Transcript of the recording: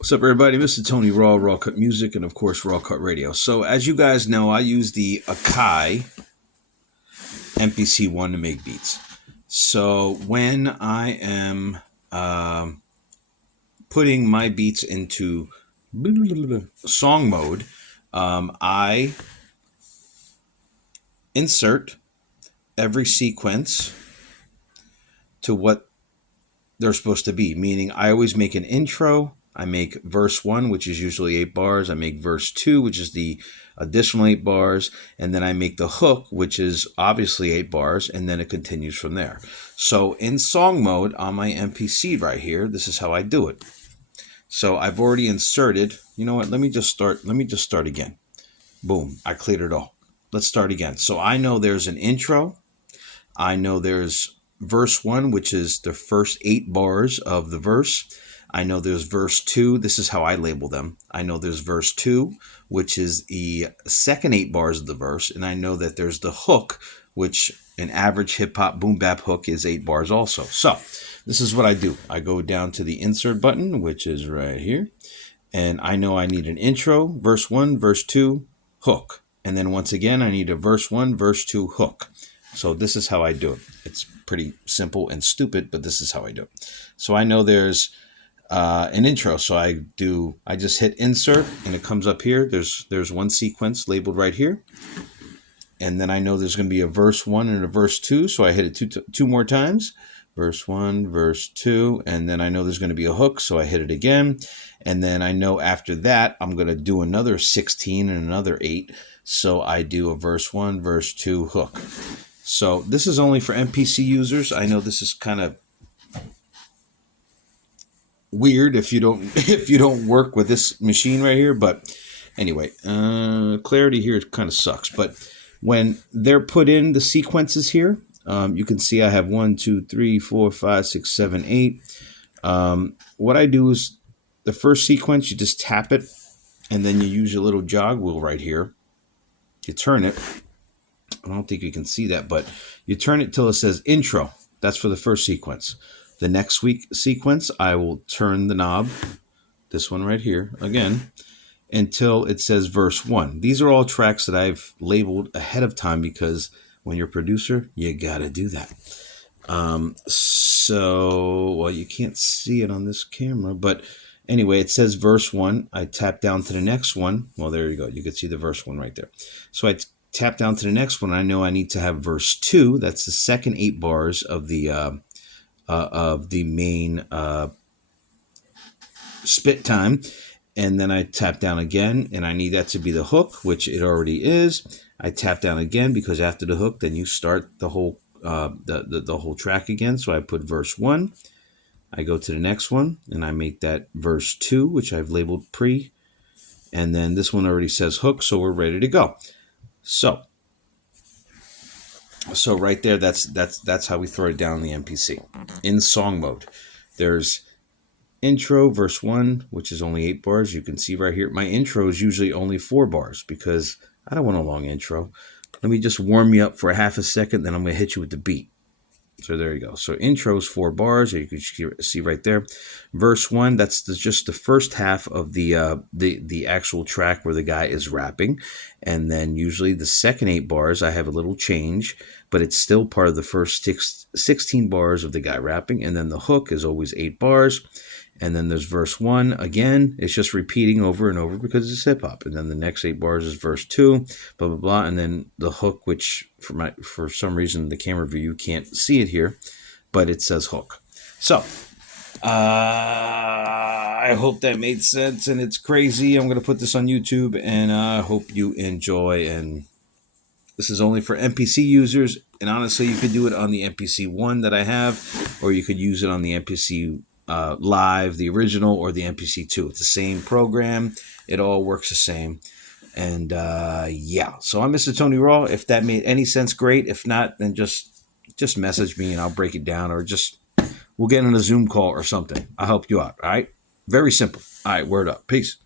What's up, everybody? Mr. Tony Raw, Raw Cut Music, and of course, Raw Cut Radio. So, as you guys know, I use the Akai Mpc One to make beats. So, when I am putting my beats into song mode, I insert every sequence to what they're supposed to be. Meaning, I always make an intro. I make verse 1, which is usually 8 bars. I make verse 2, which is the additional 8 bars. And then I make the hook, which is obviously 8 bars. And then it continues from there. So in song mode on my MPC right here, this is how I do it. So I've already inserted, you know what, let me just start again. Boom, I cleared it all. Let's start again. So I know there's an intro. I know there's verse 1, which is the first 8 bars of the verse. I know there's verse 2. This is how I label them. I know there's verse 2, which is the second 8 bars of the verse. And I know that there's the hook, which an average hip-hop boom-bap hook is 8 bars also. So this is what I do. I go down to the insert button, which is right here. And I know I need an intro, verse 1, verse 2, hook. And then once again, I need a verse 1, verse 2, hook. So this is how I do it. It's pretty simple and stupid, but this is how I do it. So I know there's an intro. So I just hit insert and it comes up here. There's one sequence labeled right here. And then I know there's going to be a verse 1 and a verse 2. So I hit it two more times. Verse 1, verse 2. And then I know there's going to be a hook. So I hit it again. And then I know after that, I'm going to do another 16 and another 8. So I do a verse 1, verse 2, hook. So this is only for MPC users. I know this is kind of weird if you don't work with this machine right here, but anyway, clarity here kind of sucks. But when they're put in the sequences here, you can see I have 1, 2, 3, 4, 5, 6, 7, 8. What I do is the first sequence, you just tap it, and then you use your little jog wheel right here. You turn it. I don't think you can see that, but you turn it till it says intro. That's for the first sequence. The next week sequence, I will turn the knob, this one right here, again, until it says verse 1. These are all tracks that I've labeled ahead of time because when you're a producer, you got to do that. Well, you can't see it on this camera, but anyway, it says verse 1. I tap down to the next one. Well, there you go. You can see the verse 1 right there. So I tap down to the next one. I know I need to have verse 2. That's the second 8 bars of the main spit time. And then I tap down again, and I need that to be the hook, which it already is. I tap down again because after the hook, then you start the whole the whole track again. So I put verse 1. I go to the next one, and I make that verse 2, which I've labeled pre. And then this one already says hook, so we're ready to go. So right there, that's how we throw it down in the MPC. In song mode, there's intro, verse 1, which is only 8 bars. You can see right here, my intro is usually only 4 bars because I don't want a long intro. Let me just warm you up for a half a second, then I'm going to hit you with the beat. So there you go. So intro is 4 bars, you can see right there. Verse 1, that's just the first half of the actual track where the guy is rapping. And then usually the second 8 bars, I have a little change, but it's still part of the first 16 bars of the guy rapping. And then the hook is always 8 bars. And then there's verse 1. Again, it's just repeating over and over because it's hip-hop. And then the next 8 bars is verse 2, blah, blah, blah. And then the hook, which for some reason the camera view, you can't see it here, but it says hook. So I hope that made sense, and it's crazy. I'm going to put this on YouTube, and I hope you enjoy. And this is only for MPC users. And honestly, you could do it on the Mpc One that I have, or you could use it on the Mpc Live, the original, or the Mpc 2. It's the same program. It all works the same. And yeah, so I'm Mr. Tony Raw. If that made any sense, great. If not, then just message me and I'll break it down, or we'll get on a Zoom call or something. I'll help you out. All right. Very simple. All right. Word up. Peace.